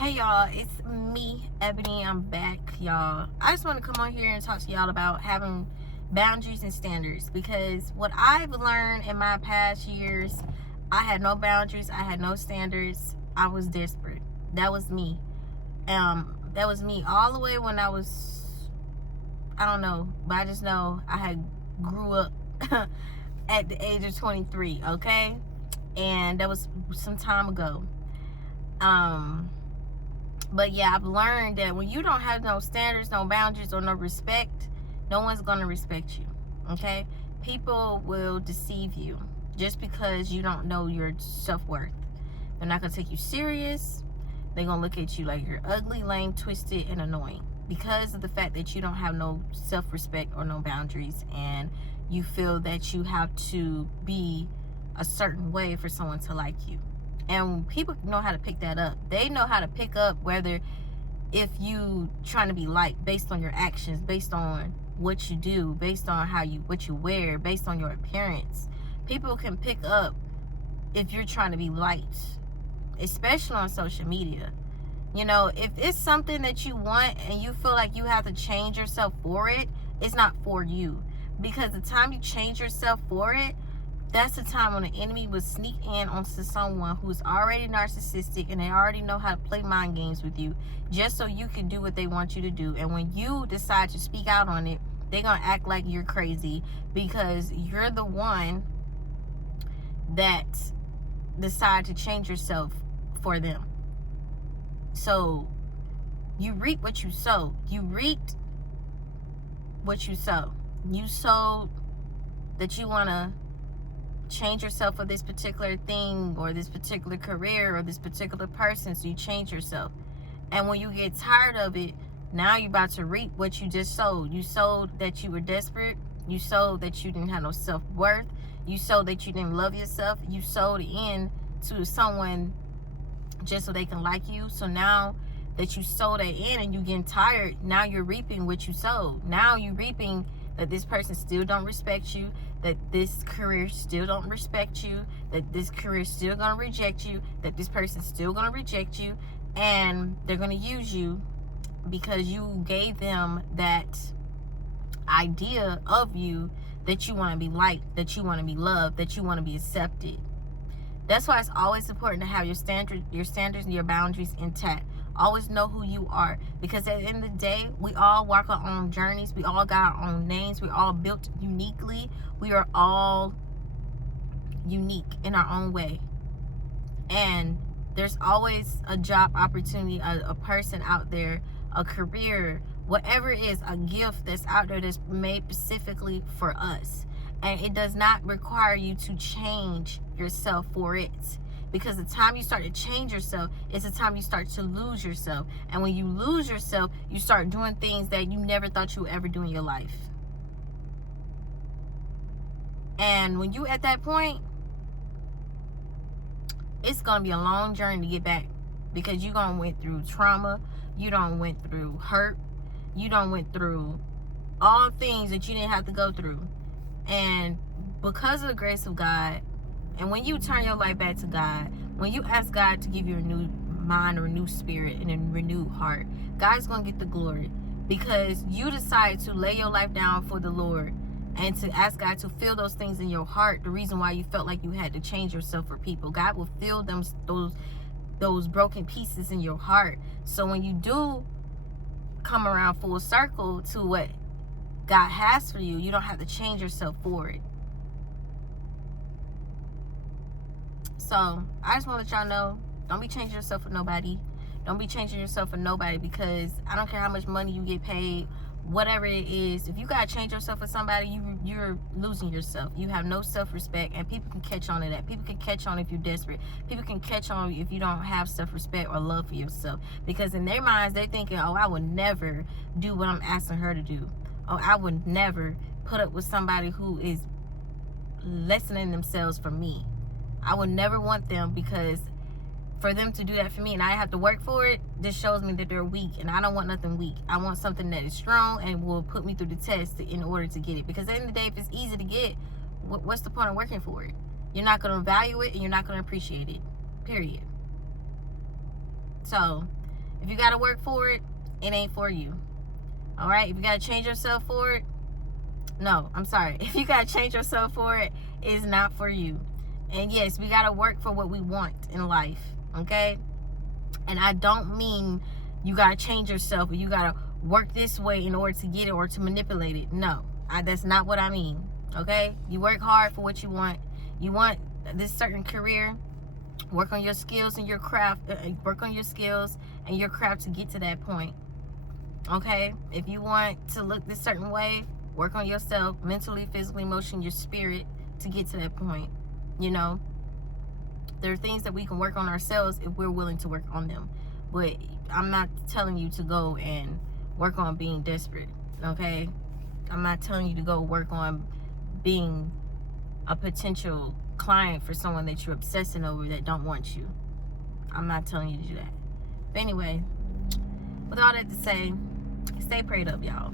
Hey y'all, it's me, Ebony. I'm back, y'all. I just want to come on here and talk to y'all about having boundaries and standards, because what I've learned in my past years, I had no boundaries, I had no standards. I was desperate. That was me. That was me all the way when I was, I don't know, but I just know I had grew up at the age of 23, okay? And that was some time ago. But yeah, I've learned that when you don't have no standards, no boundaries, or no respect, no one's gonna respect you. Okay? People will deceive you just because you don't know your self-worth. They're not gonna take you serious. They're gonna look at you like you're ugly, lame, twisted, and annoying because of the fact that you don't have no self-respect or no boundaries, and you feel that you have to be a certain way for someone to like you. And people know how to pick that up. They know how to pick up whether if you trying to be liked based on your actions, based on what you do, based on what you wear, based on your appearance. People can pick up if you're trying to be liked, especially on social media. You know, if it's something that you want and you feel like you have to change yourself for it, it's not for you. Because the time you change yourself for it, that's the time when the enemy would sneak in onto someone who's already narcissistic, and they already know how to play mind games with you just so you can do what they want you to do. And when you decide to speak out on it, they're going to act like you're crazy because you're the one that decided to change yourself for them. So you reap what you sow. You reaped what you sow. You sowed that you want to change yourself for this particular thing or this particular career or this particular person, so you change yourself. And when you get tired of it, now you're about to reap what you just sowed. You sowed that you were desperate. You sowed that you didn't have no self-worth. You sowed that you didn't love yourself. You sowed in to someone just so they can like you. So now that you sowed that in and you're getting tired, now you're reaping what you sowed. Now you're reaping that this person still don't respect you, that this career still don't respect you, that this career still gonna reject you, that this person's still gonna reject you, and they're gonna use you because you gave them that idea of you that you want to be liked, that you want to be loved, that you want to be accepted. That's why it's always important to have your standards and your boundaries intact. Always know who you are, because at the end of the day, we all walk our own journeys. We all got our own names. We're all built uniquely. We are all unique in our own way. And there's always a job opportunity, a person out there, a career, whatever it is, a gift that's out there that's made specifically for us. And it does not require you to change yourself for it. Because the time you start to change yourself is the time you start to lose yourself. And when you lose yourself, you start doing things that you never thought you would ever do in your life. And when you at that point, it's going to be a long journey to get back. Because you going to went through trauma. You done went through hurt. You done went through all things that you didn't have to go through. And because of the grace of God, and when you turn your life back to God, when you ask God to give you a new mind or a new spirit and a renewed heart, God's going to get the glory, because you decide to lay your life down for the Lord and to ask God to fill those things in your heart. The reason why you felt like you had to change yourself for people, God will fill those broken pieces in your heart. So when you do come around full circle to what God has for you, you don't have to change yourself for it. So I just want to let y'all know, don't be changing yourself for nobody. Don't be changing yourself for nobody, because I don't care how much money you get paid, whatever it is. If you got to change yourself for somebody, you're losing yourself. You have no self-respect, and people can catch on to that. People can catch on if you're desperate. People can catch on if you don't have self-respect or love for yourself, because in their minds, they're thinking, oh, I would never do what I'm asking her to do. Oh, I would never put up with somebody who is lessening themselves for me. I would never want them, because for them to do that for me and I have to work for it, this shows me that they're weak, and I don't want nothing weak. I want something that is strong and will put me through the test in order to get it. Because at the end of the day, if it's easy to get, what's the point of working for it? You're not going to value it, and you're not going to appreciate it, period. So If you got to work for it, it ain't for you. All right? If you got to change yourself for it, no, I'm sorry. If you got to change yourself for it, it's not for you. And yes, we got to work for what we want in life, okay? And I don't mean you got to change yourself or you got to work this way in order to get it or to manipulate it. No, that's not what I mean, okay? You work hard for what you want. You want this certain career, work on your skills and your craft, work on your skills and your craft to get to that point, okay? If you want to look this certain way, work on yourself, mentally, physically, emotionally, your spirit to get to that point. You know, there are things that we can work on ourselves if we're willing to work on them. But I'm not telling you to go and work on being desperate, okay? I'm not telling you to go work on being a potential client for someone that you're obsessing over that don't want you. I'm not telling you to do that. But anyway, with all that to say, stay prayed up, y'all.